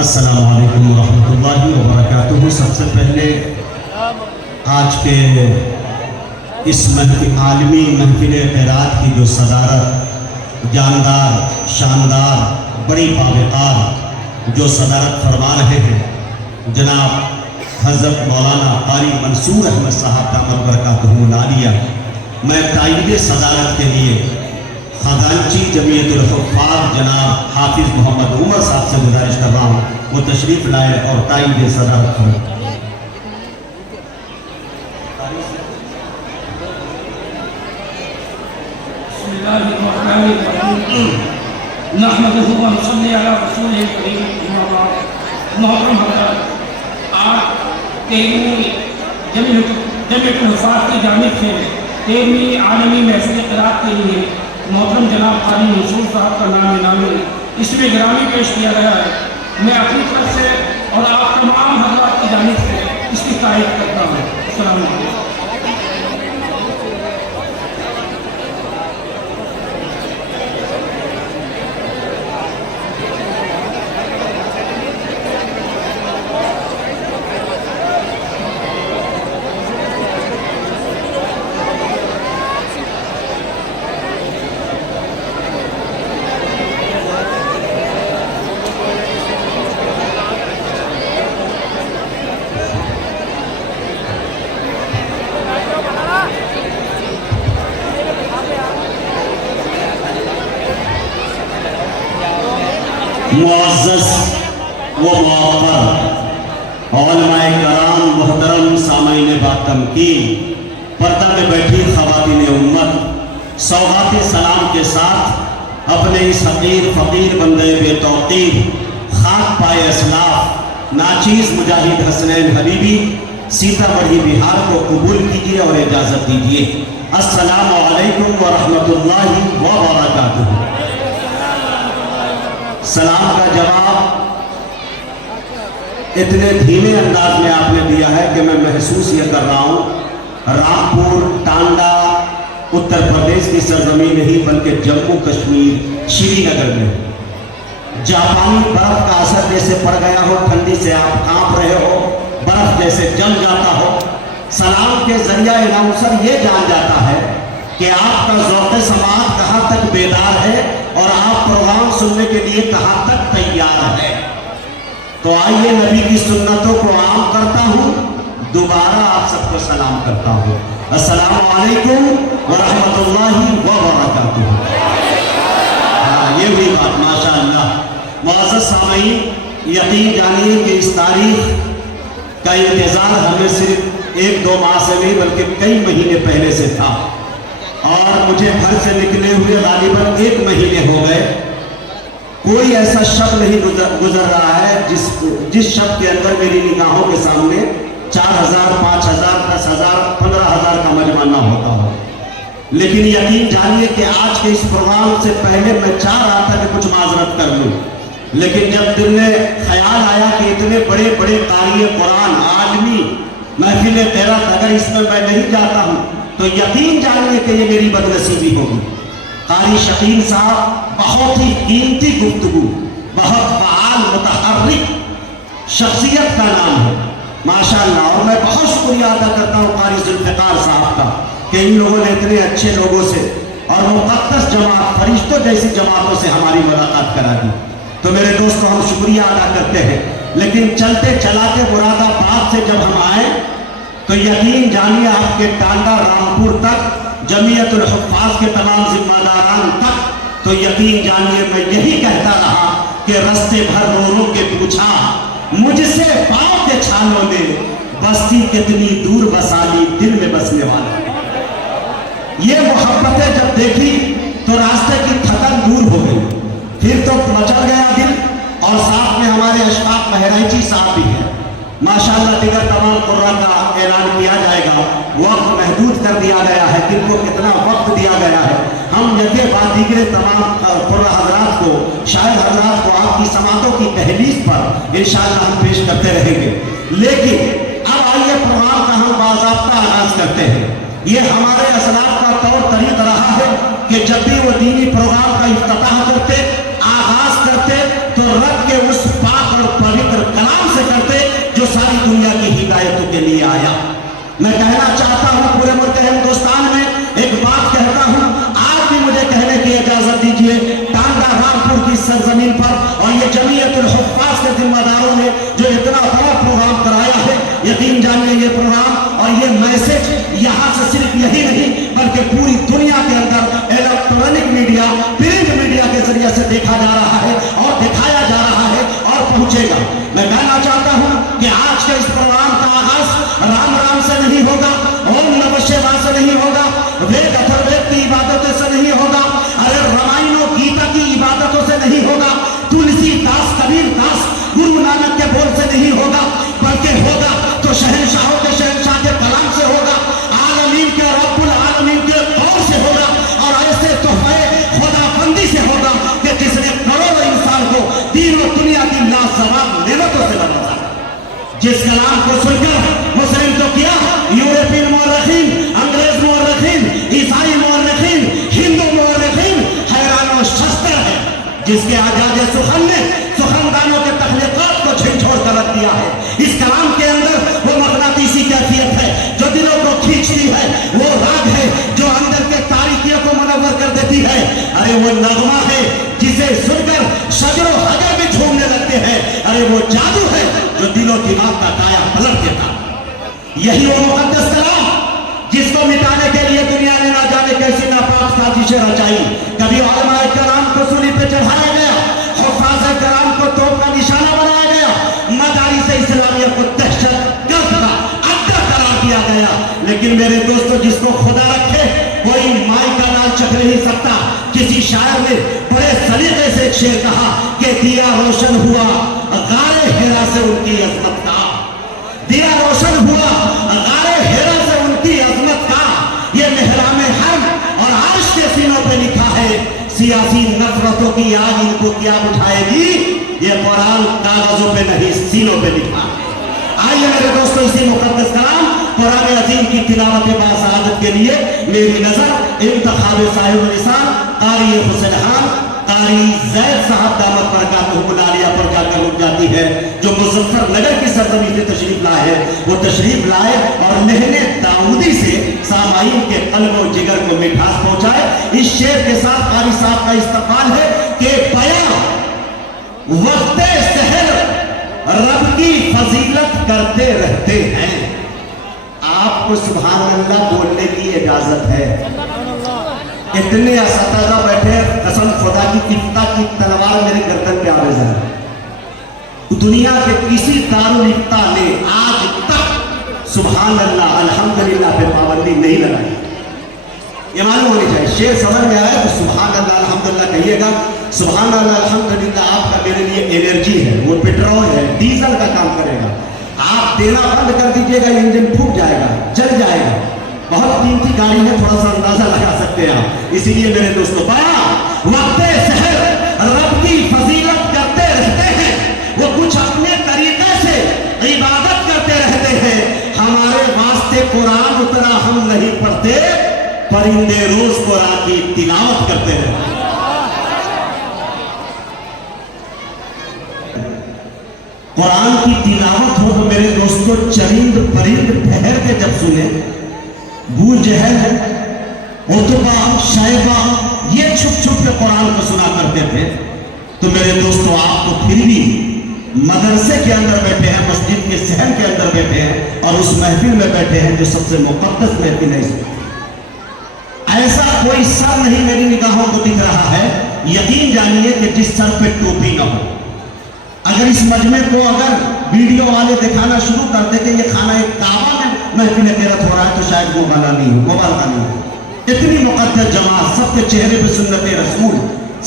السلام علیکم ورحمۃ اللہ وبرکاتہ۔ سب سے پہلے آج کے اس عالمی محفل خیرات کی جو صدارت جاندار شاندار بڑی باوقار جو صدارت فرما رہے ہیں جناب حضرت مولانا قاری منصور احمد صاحب دامت برکاتہ العالیہ، میں تائید صدارت کے لیے خزانچی جمعیت الحفاظ جناب حافظ محمد عمر صاحب سے گزارش کر رہا ہوں وہ تشریف لائے اور تائید صدارت کریں۔ بسم اللہ الرحمن الرحیم نحمدہ و نصلی علی رسولہ الکریم اما بعد۔ محترم حضرات، آج جمعیت الحفاظ کی جانب سے 13ویں عالمی محفل قرات کے لیے محترم جناب قاری منصور صاحب کا نام نامی اس میں گرامی پیش کیا گیا ہے۔ میں اپنی طرف سے اور آپ تمام حضرات کی جانب سے اس کی تائید کرتا ہوں۔ السلام علیکم۔ معزز و معقر علماء کرام، محترم سامعین باتمکین، پردہ میں بیٹھی خواتین امت، سوغات سلام کے ساتھ اپنے اس حقیر فقیر بندے بے توقیر خاک پائے اسلاف ناچیز مجاہد حسنین حبیبی سیتامڑھی بہار کو قبول کیجیے اور اجازت دیجیے۔ السلام علیکم ورحمۃ اللہ وبرکاتہ۔ سلام کا جواب اتنے دھیمے انداز میں آپ نے دیا ہے کہ میں محسوس یہ کر رہا ہوں رامپور ٹانڈا اتر پردیش کی سرزمین نہیں بلکہ جموں کشمیر شری نگر میں جاپانی برف کا اثر جیسے پڑ گیا ہو، ٹھنڈی سے آپ کانپ رہے ہو، برف جیسے جم جاتا ہو۔ سلام کے ذریعہ اناؤنسر یہ جان جاتا ہے کہ آپ کا ذوق سماعت کہاں تک بیدار ہے اور آپ پروگرام سننے کے لیے کہاں تک تیار ہے۔ تو آئیے نبی کی سنتوں کو عام کرتا ہوں، دوبارہ آپ سب کو سلام کرتا ہوں۔ السلام علیکم ورحمۃ اللہ وبرکاتہ۔ یہ ہوئی بات، ماشاءاللہ۔ معزز سامعین، یقین جانیے کہ اس تاریخ کا انتظار ہمیں صرف 1-2 ماہ سے نہیں بلکہ کئی مہینے پہلے سے تھا، اور مجھے گھر سے نکلے ہوئے غالباً 1 مہینے ہو گئے۔ کوئی ایسا شب نہیں گزر رہا ہے جس شب کے اندر میری نگاہوں کے سامنے 4000 5000 10000 15000 کا مجمع نہ ہوتا ہو۔ لیکن یقین جانیے کہ آج کے اس پروگرام سے پہلے میں چاہ رہا تھا کہ کچھ معذرت کر لوں، لیکن جب دل میں خیال آیا کہ اتنے بڑے بڑے قاری قرآن عالمی محفل خیرات اگر اس میں نہیں جاتا ہوں تو یقین جانیے کہ یہ میری بدنصیبی ہوگی۔ قاری شکیل صاحب بہت ہی قیمتی گفتگو، بہت فعال متحرک شخصیت کا نام ہے ماشاءاللہ، اور میں بہت شکریہ ادا کرتا ہوں قاری ذوالفقار صاحب کا کہ ان لوگوں نے اتنے اچھے لوگوں سے اور مقدس جماعت فرشتوں جیسی جماعتوں سے ہماری ملاقات کرا دی۔ تو میرے دوستو، ہم شکریہ ادا کرتے ہیں، لیکن چلتے چلاتے مراد آباد سے جب ہم آئے تو یقین جانیے آپ کے ٹانڈا رامپور تک جمعیت الحفاظ کے تمام ذمہ داران تک، تو یقین جانیے میں یہی کہتا رہا کہ رستے بھر رو رو کے پوچھا مجھ سے پاؤں کے چھالوں نے بستی کتنی دور بسا لی دل میں بسنے والا۔ یہ محبتیں جب دیکھی تو راستے کی تھکن دور ہو گئی، پھر تو مچل گیا دل، اور ساتھ میں ہمارے اشفاق مہرائچی صاحب بھی ہیں ماشاءاللہ۔ دیگر تمام قرآن کا اعلان کیا جائے گا، وقت محدود کر دیا گیا ہے، کن کو کتنا وقت دیا گیا ہے۔ ہم یکے بعد دیگر تمام قرآن حضرات کو، شاعر حضرات کو آپ کی سماعتوں کی تحلیل پر انشاءاللہ ہم پیش کرتے رہیں گے، لیکن اب آئیے پروگرام کا ہم باضابطہ آغاز کرتے ہیں۔ یہ ہمارے اسلاف کا طور طریق رہا ہے کہ جب بھی وہ دینی پروگرام کا افتتاح کرتے، آغاز کرتے، تو رب کے اس پاک اور पहुंचेगा। मैं कहना चाहता हूं कि आज के इस प्रोग्राम का आगाज राम राम से नहीं होगा, ओम नमः शिवाय से नहीं होगा, वेद अथर्ववेद की इबादतों से नहीं होगा, अरे रामायण और गीता की इबादतों से नहीं होगा, तुलसीदास कबीर दास गुरु नानक के बोल से नहीं होगा, बल्कि होगा तो शहंशाहों के शहंशाह के कलाम से होगा, आलमीन के रब्बुल आलमीन के कौल से होगा, और ऐसे तोहफे खुदाबंदी से होगा कि जिसने करोड़ों इंसान को दीन और दुनिया की लाजवाब नेमतों से नवाजा। जिस कलाम को सुनकर मुस्लिम तो किया, यूरोपियन मौरखीन, अंग्रेज मौरखीन, ईसाई मौरखीन, हिंदू मौरखीन हैरान और शस्त्र है, जिसके आजाद सुखन ने सुखनदानों के तखलीकात को झिझोड़ कर रख दिया है। इस कलाम के अंदर वो मगनातीसी कैफियत है जो दिलों को खींचती है, वो राग है जो अंदर के तारीकियों को मुनव्वर कर देती है, अरे वो नगमा है जिसे सुनकर शजरो हजर भी झूमने लगते हैं, अरे वो जादू है जो दिलों दिमाग का काया पलट देता। यही वो मुकद्दस कलाम जिसको मिटाने के लिए दुनिया ने ना जाने कैसी नापाक साजिशें रचाई। कभी उलमाए कराम को सूली पे चढ़ाया गया, हुफ्फाज़ कराम को तोप का निशाना बनाया गया, मदारिस इस्लामिया को दहशतगर्द का अड्डा करार दिया गया। लेकिन मेरे दोस्तों, जिसको खुदा रखे कोई माई का नाल चख नहीं सकता। किसी शायर ने बड़े सलीके से एक शेर कहा कि दिया रोशन हुआ गारे हेरा से उनकी अजमत का, दिया रोशन हुआ गारे हेरा से उनकी अजमत का, ये मेहराम हरम और आर्श के सीनों पे लिखा है, सियासी नफरतों की आग इनको क्या बुझाएगी, ये कुरान कागजों पे नहीं सीनों पे लिखा है। आइए मेरे दोस्तों, इसी मुकद्दस कलाम कुरान अजीम की तिलावत बासआदत के लिए मेरी नजर इंतखाब साहिब निशान कारी हुसैन खान कारी जैद साहब दामत बरकातुहुल आलिया पर जाकर रुक जाती है, जो मुजफ्फरनगर की सरजमीं से तशरीफ लाए हैं। वो तशरीफ लाए और लहने दाऊदी से सामाईन के कल्ब और जिगर को मिठास पहुंचाए। इस शेर के साथ कारी साहब का इस्तकबाल है कि बयां वक्ते सहर रब की फजीलत करते रहते हैं। आपको सुभान अल्लाह बोलने की इजाजत है। इतने असतादा बैठे, कसम खुदा की इफ्ता की तलवार मेरे गर्दन पे आवेज़ है। दुनिया के किसी दारुल इफ्ता ने आज तक सुभान अल्लाह अल्हम्दुलिल्लाह पे पाबंदी नहीं लगाई। ये मालूम होनी चाहिए। शेर समझ में आया तो सुभान अल्लाह अल्हम्दुलिल्लाह कहिएगा। सुभान अल्लाह अल्हम्दुलिल्लाह आपका मेरे लिए एनर्जी है, वो पेट्रोल है, डीजल का काम करेगा। आप देना बंद कर दीजिएगा, इंजन फूट जाएगा, जल जाएगा। बहुत कीमती गाड़ी है, थोड़ा सा अंदाजा लगा सकते हैं आप। इसीलिए मेरे दोस्तों, बयां वक्ते सहर रब की फजीलत करते रहते हैं। वो कुछ अपने तरीके से इबादत करते रहते हैं। हमारे वास्ते कुरान उतना हम नहीं पढ़ते, परिंदे रोज कुरान की तिलावत करते हैं। कुरान की तिलावत हो तो मेरे दोस्तों, चरिंद परिंद ठहर के जब सुने, बू जहल उतबा शैबा ये छुप छुप के कुरान को सुना करते थे। तो मेरे दोस्तों, आप तो फिर भी मदरसे के अंदर बैठे हैं, मस्जिद के सहन के अंदर बैठे हैं और उस महफिल में बैठे हैं जो सबसे मुकद्दस महफिल है। ऐसा कोई सर नहीं मेरी निगाहों को दिख रहा है। यकीन जानिए कि जिस सर पे टोपी न हो, अगर इस मजमे को अगर वीडियो वाले दिखाना शुरू कर दे कि ये खाना एक काबा में महफिल कीरत हो रहा है, तो शायद वो वाला नहीं हो, वो वाला नहीं हो। इतनी मुकद्दस जमात, सबके चेहरे पे सुन्नत रसूल,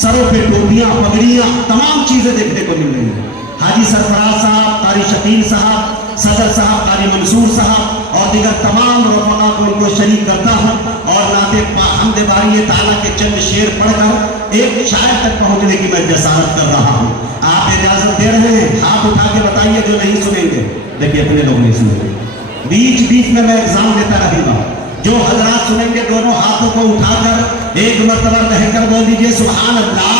सरों पे टोपियां, पगड़ियां, तमाम चीजें देखने को मिल रही है। हाजी सरफराज साहब, कारी शकील साहब, सदर साहब, कारी मंसूर साहब और दीगर तमाम रफ़ा को इनको शरीक करता हूँ और नाते हमदे बारी ताला के चंद शेर पढ़कर एक शायर तक पहुँचने की मैं जसारत कर रहा हूँ। आप इजाजत दे रहे हैं? हाथ उठा के बताइए जो नहीं सुनेंगे। देखिए, इतने लोग नहीं सुनेंगे। बीच बीच में मैं एग्जाम देता रहूंगा। जो हजरात सुनेंगे दोनों हाथों को उठाकर एक मरतबा कहकर बोल दीजिए सुभान अल्लाह।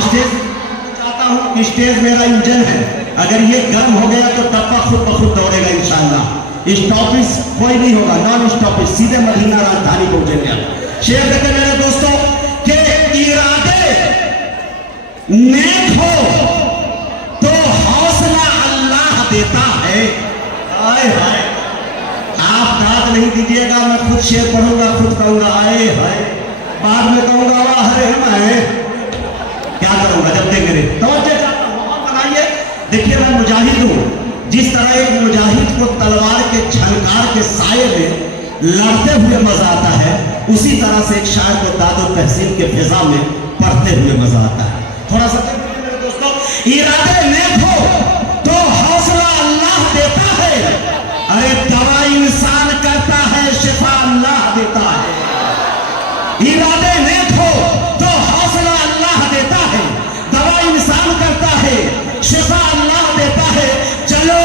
स्टेज चाहता हूँ कि स्टेज मेरा इंजन है, अगर ये गर्म हो गया तो डब्बा खुद ब खुद दौड़ेगा इंशाअल्लाह। स्टॉपिस कोई नहीं होगा, नॉन स्टॉपिस, सीधे मदीना राजधानी पहुंचेंगे। शेर देखे मेरे दोस्तों के इरादे नेक हो तो हौसला अल्लाह देता है। आए हाय, आप दाद नहीं दीजिएगा, मैं खुद शेर पढ़ूंगा, खुद कहूंगा आए हाय, बाद में कहूंगा वाह रे मैं क्या करूंगा जब देख रहे। तो देखिए मैं मुजाहिद हूँ, जिस तरह एक मुजाहिद को तलवार के झनकार के साये में लड़ते हुए मजा आता है, उसी तरह से एक शायर को दादो तहसीन के फिजा में पढ़ते हुए मजा आता है। थोड़ा सा मेरे दोस्तों, इरादे नेक हो तो हौसला अल्लाह देता है, अरे दवा इंसान करता है, शिफा अल्लाह देता है। इरादे नेक हो तो हौसला अल्लाह देता है, दवा इंसान करता है, शिफा अल्लाह देता है। चलो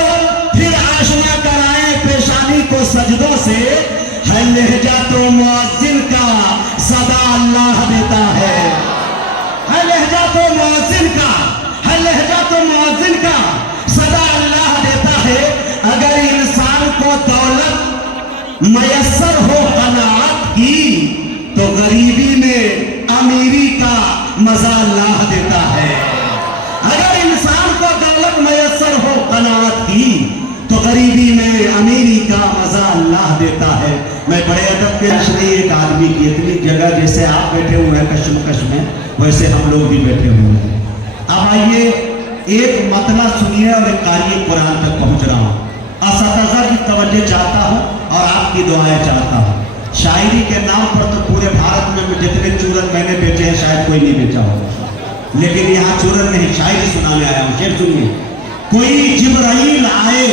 फिर आशना कराएं पेशानी को सजदों से, है लहजा तो मुअज्जिन का सदा अल्लाह देता है लहजा तो मुअज्जिन का, है लहजा तो मुअज्जिन का सदा अल्लाह देता है। अगर इंसान को दौलत मयस्सर हो कनाअत की, तो गरीबी में अमीरी का मजा अल्लाह देता है। अगर इंसान को दौलत मयस्सर हो कनाअत की, तो गरीबी में अमीरी का मजा अल्लाह देता है। मैं बड़े अदब के अशरी एक आदमी की इतनी जगह, जैसे आप बैठे हुए हैं कश्मकश में, वैसे हम लोग भी बैठे हुए हैं। अब आइए एक मतलब सुनिए और एक कारी कुरान तक पहुंच रहा हूँ। असतज़ा की तवज्जो चाहता हूँ और आपकी दुआएं चाहता हूँ। शायरी के नाम पर तो पूरे भारत में जितने चूरन मैंने बेचे हैं शायद कोई नहीं बेचा होगा, लेकिन यहाँ चूरन नहीं, शायरी सुनाने आया हूँ। शेर सुनिए। कोई जिब्राइल आए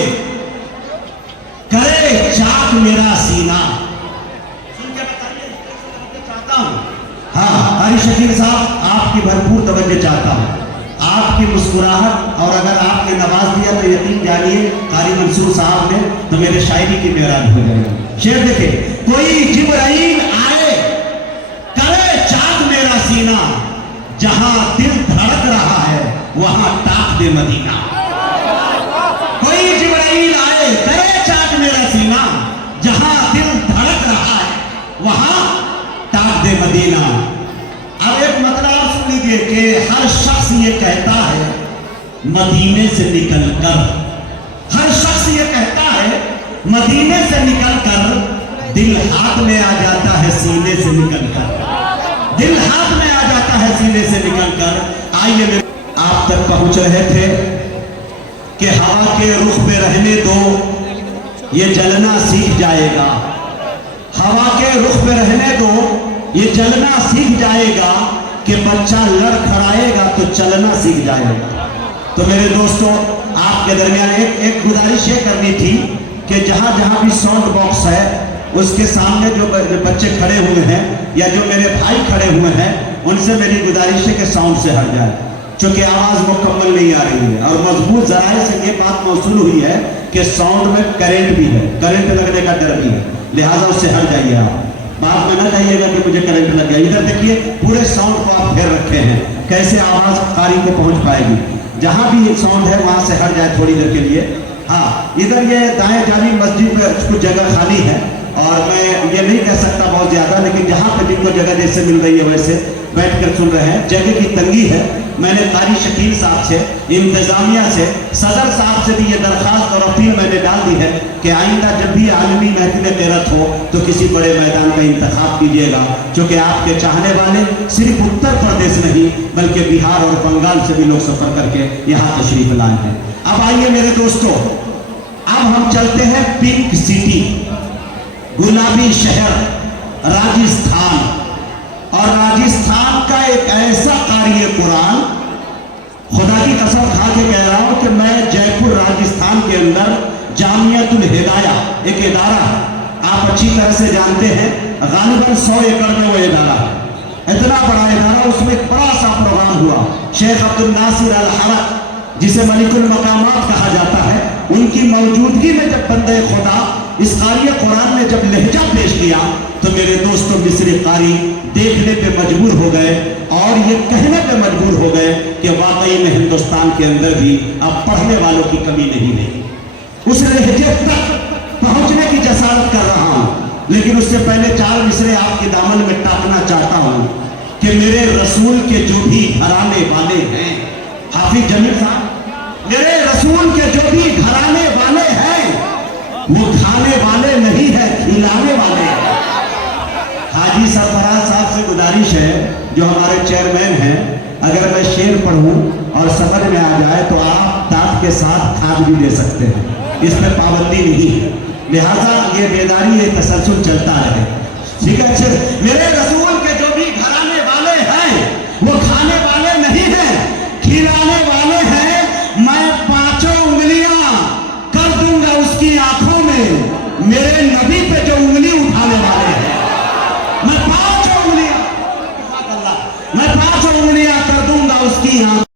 करे चाक मेरा सीना, सुन के बताइए, चाहता हूँ। हाँ हरी शकील साहब, आपकी भरपूर तवज्जो चाहता हूँ, आपकी मुस्कुराहट, और अगर आपने नवाज दिया तो यकीन जानिए कारी मंसूर साहब ने तो मेरे शायरी की मेहरान हो जाएगी। शेर देखे। कोई जिब्राइल आए करे चाक मेरा सीना, जहां दिल धड़क रहा है वहां टाक दे मदीना। कोई जिब्राइल आए करे चाक मेरा सीना, जहां दिल धड़क रहा है वहां टाक दे मदीना। अब एक मतलब सुन लीजिए कि हर शख्स ये कहता है मदीने से निकलकर, हर शख्स ये कहता है मदीने से निकलकर, दिल हाथ में आ जाता है सीने से निकलकर, दिल हाथ में आ जाता है सीने से निकलकर। आइए आप तक पहुंच रहे थे कि हवा के रुख पे रहने दो, ये जलना सीख जाएगा। हवा के रुख पे रहने दो, ये जलना सीख जाएगा, कि बच्चा लड़ खड़ाएगा तो चलना सीख जाएगा। तो मेरे दोस्तों, आपके दरमियान एक गुजारिश ये करनी थी कि जहां जहां भी साउंड बॉक्स है, उसके सामने जो बच्चे खड़े हुए हैं या जो मेरे भाई खड़े हुए हैं, उनसे मेरी गुजारिश है कि साउंड से हट जाए, क्योंकि आवाज मुकम्मल नहीं आ रही है। और मजबूत जराये से ये बात मौसूल हुई है कि साउंड में करंट भी है, करंट लगने का डर भी है, लिहाजा उससे हट जाइए। आप बात में न कहिएगा कि मुझे करंट लग गया। इधर देखिए, पूरे साउंड को आप फेर रखे हैं, कैसे आवाज कारी को पहुंच पाएगी। जहां भी एक साउंड है वहां से हट जाए थोड़ी देर के लिए। हाँ, इधर ये दाएं जानी मस्जिद में कुछ जगह खाली है, और मैं ये नहीं कह सकता बहुत ज्यादा, लेकिन जहां पर जिनको जगह जैसे मिल रही है वैसे बैठ कर सुन रहे हैं। जगह की तंगी है। मैंने कारी शकील साहब से, इंतजामिया से, सदर साहब से भी ये दरखास्त और अपील मैंने डाल दी है कि आइंदा जब भी आलमी महफिल क़िरात हो तो किसी बड़े मैदान का इंतखाब कीजिएगा, क्योंकि आपके चाहने वाले सिर्फ उत्तर प्रदेश नहीं बल्कि बिहार और बंगाल से भी लोग सफर करके यहाँ तशरीफ लाए हैं। अब आइए मेरे दोस्तों, अब हम चलते हैं पिंक सिटी, गुलाबी शहर राजस्थान। और राजस्थान का एक ऐसा कारी कुरान, खुदा की कसम खा के कह रहा हूं कि मैं जयपुर राजस्थान के अंदर जामियातुल हिदाया एक इदारा है, आप अच्छी तरह से जानते हैं, गालिबन 100 एकड़ में वो इदारा है। इतना बड़ा इदारा, उसमें एक बड़ा सा प्रोग्राम हुआ। शेख अब्दुल नासिर अल हरक, जिसे मलिकुल मकामात कहा जाता है, उनकी मौजूदगी में जब बंदे खुदा इस कारी कुरान ने जब लहजा पेश किया तो मेरे दोस्तों मिस्री कारी देखने पे मजबूर हो गए और ये कहने पे मजबूर हो गए कि वाकई में हिंदुस्तान के अंदर भी अब पढ़ने वालों की कमी नहीं रही। उस लहजे तक पहुंचने की जसारत कर रहा हूं, लेकिन उससे पहले 4 मिसरे आपके दामन में टाकना चाहता हूं कि मेरे रसूल के जो भी घराने वाले हैं, हाफिज जमील साहब, मेरे रसूल के जो भी घराने वाले हैं वो खाने वाले नहीं है, खिलाने वाले हैं। हाजी सरफराज साहब से गुजारिश है, जो हमारे चेयरमैन हैं, अगर मैं शेर पढ़ूं और समझ में आ जाए तो आप दांत के साथ खाद भी दे सकते हैं, इस पे पाबंदी नहीं है। लिहाजा ये बेदारी ये तसलसल चलता रहे। ठीक है, अच्छा, मेरे रसूल के जो भी घराने वाले हैं वो खाने वाले नहीं हैं, खिलाने वाले हैं। मैं 5 उंगलियां कर दूंगा उसकी आंखों में, मेरे नबी पे जो उंगली उठाने वाले हैं। मैं 5 उंगलियां कर दूंगा उसकी आंखों